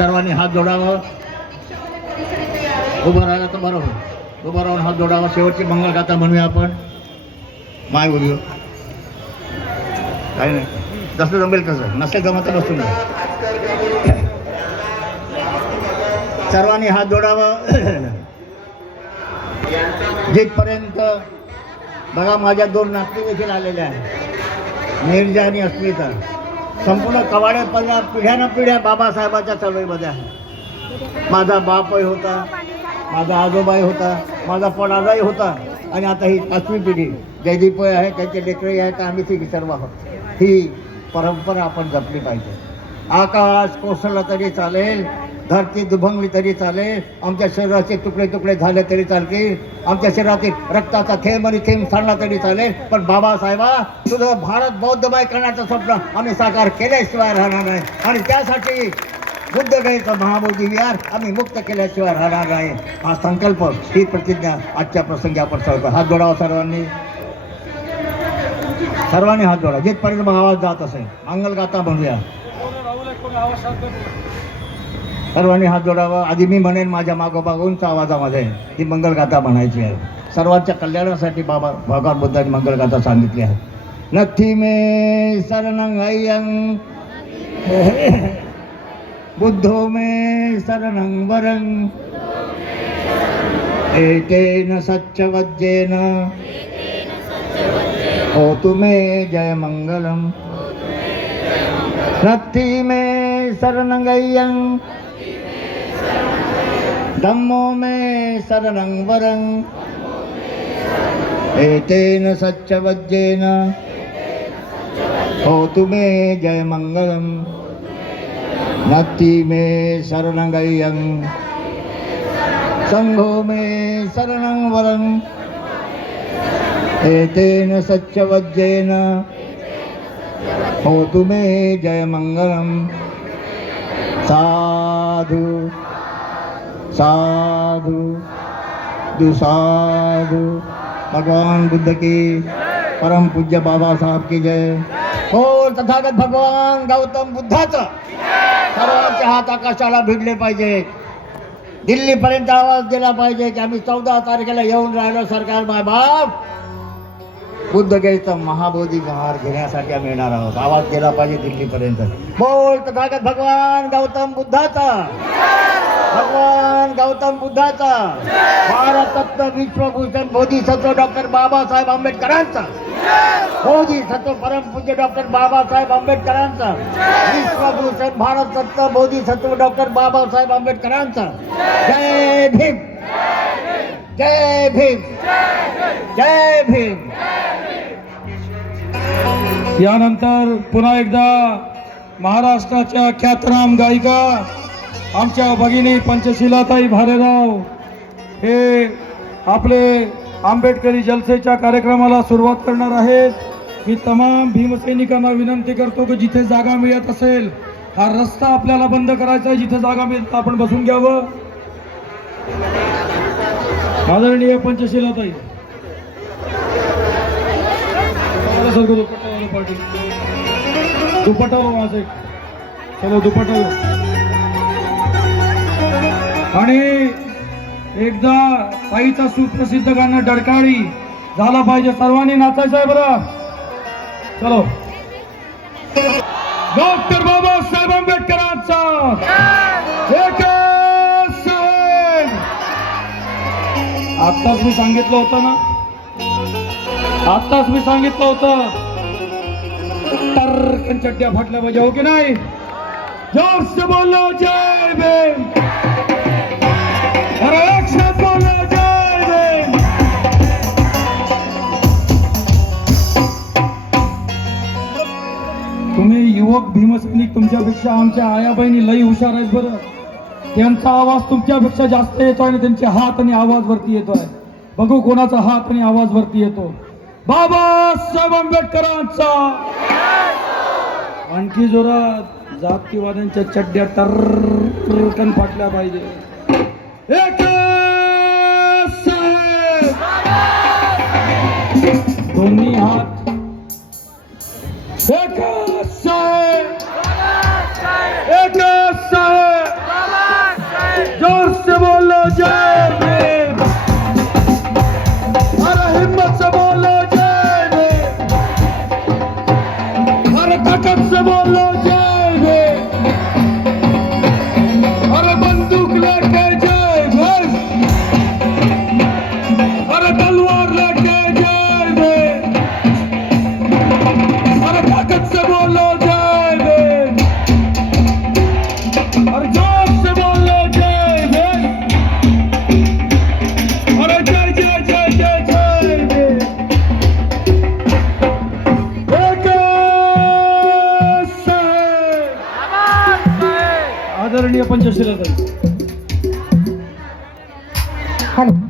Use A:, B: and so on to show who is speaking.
A: सर्वांनी हात जोडावं. उभं राहिलं तर बरं होईल उभं राहून हात जोडावा. शेवटची मंगलगाथा म्हणूया आपण. माय बोलू. काही नाही. जसं जमेल तसं. नसेल जमत तर बसून सर्वांनी हात जोडावं. जिथपर्यंत बघा माझ्या दोन नाती देखील आलेल्या आहेत. निर्जा आणि अस्मिता. संपूर्ण कवाडे पंधरा पिढ्यानं पिढ्या बाबासाहेबाच्या चळवळीमध्ये आहे. माझा बापही होता माझा आजोबाही होता माझा पणाजाही होता. आणि आता ही पाचवी पिढी जयदीप आहे त्यांचे लेकरही आहेत आम्ही ती सर्व आहोत. ही परंपरा आपण जपली पाहिजे. आकाश कोसळला तरी चालेल. धरती दुभंगली तरी चालेल आमच्या शरीराचे तुकडे तुकडे झाले तरी चालतील. आमच्या शरीरातील रक्ताचा थेंब आणि थेंब सांडला तरी चालेल पण बाबासाहेबा तुझं भारत बौद्धमय करण्याचं स्वप्न आम्ही साकार केल्याशिवाय राहणार नाही. आणि त्यासाठी बुद्ध गयचं महाबोधी विहार आम्ही मुक्त केल्याशिवाय राहणार नाही. हा संकल्प ही प्रतिज्ञा आजच्या प्रसंगी आपण सर्व हात जोडावा सर्वांनी. सर्वांनी हात जोडा. जिथपर्यंत आवाज जात असेल मंगलगाथा म्हणूया. सर्वांनी हात जोडावा. आधी मी म्हणेन माझ्या मागोमागूनच्या आवाजामध्ये ही मंगलगाथा म्हणायची आहे. सर्वांच्या कल्याणासाठी बाबा भगवान बुद्धांनी मंगलगाथा सांगितली आहे. नथी मे शरणं अय्यं. बुद्धो मे शरणं वरं. एतेन सच्चवज्जेन. होतु मे जय मंगलम नथी मे सरनंगय्यंग धम्मो मे शरणं वरं। एतेन सच्चवज्जेन। होतु मे जयमङ्गलं नत्ति मे शरणगय्यं। सङ्घो मे शरणं वरं एतेन सच्चवज्जेन। होतु मे जयमङ्गलं साधु। साधु दु साधु भगवान बुद्ध की परम पूज्य बाबा साहब की जय। हो तथागत भगवान गौतम बुद्धाचं सर्वांचे हात आकाशाला भिडले पाहिजे। दिल्लीपर्यंत आवाज दिला पाहिजे की आम्ही चौदा तारखेला येऊन राहिलो सरकार माय बाप. बुद्ध गयचं महाबोधी महार घेण्यासाठी आम्ही येणार आहोत. आवाज दिला पाहिजे दिल्लीपर्यंत. बोल तथागत भगवान गौतम बुद्धाचा. भगवान गौतम बुद्धाचा भारतरत्न विश्वभूषण बोधिसत्व डॉक्टर बाबासाहेब आंबेडकरांचा. बोधिसत्व परमपूज्य डॉक्टर बाबासाहेब आंबेडकरांचा. विश्वभूषण भारतरत्न बोधिसत्व डॉक्टर बाबासाहेब आंबेडकरांचा. जय भीम. जय भीम. जय भीम.
B: यानंतर पुन्हा एकदा महाराष्ट्राच्या ख्यातनाम गायिका आमच्या भगिनी पंचशिलाताई भालेराव हे आपले आंबेडकरी जलसेच्या कार्यक्रमाला सुरुवात करणार आहेत. मी तमाम भीमसैनिकांना विनंती करतो की जिथे जागा मिळत असेल हा रस्ता आपल्याला बंद करायचा आहे. जिथे जागा मिळत आपण बसून घ्यावं. आदरणीय पंचशिलाताई. सारखं दुपट्टा चलो दुपट्टा आणि एकदा ताईचा सुप्रसिद्ध गाणं डडकाळी झाला पाहिजे सर्वांनी नाचायचं आहे बरं. चलो. डॉक्टर बाबासाहेब आंबेडकरांचा आत्ताच मी सांगितलं होतं ना. आत्ताच मी सांगितलं होतं. टर्कन चड्ड्या फाटल्या पाहिजे हो की नाही? जास्त बोललो जय भीम अरे एक साथ जय भीम तुम्ही युवक भीमसैनिक तुमच्यापेक्षा आमच्या आया बहिणी लई हुशार आहेत बरं. त्यांचा आवाज तुमच्यापेक्षा जास्त येतो आणि त्यांचे हात आणि आवाज वरती येतोय. बघू कोणाचा हात आणि आवाज वरती येतो. बाबासाहेब आंबेडकरांचा. आणखी जोरात जातीवाद्यांच्या चड्ड्या टर्रकन फाटल्या पाहिजे. दोन्ही हात. जोर से बोलो जय अरे हिम्मत से पंचशीला हॅलो.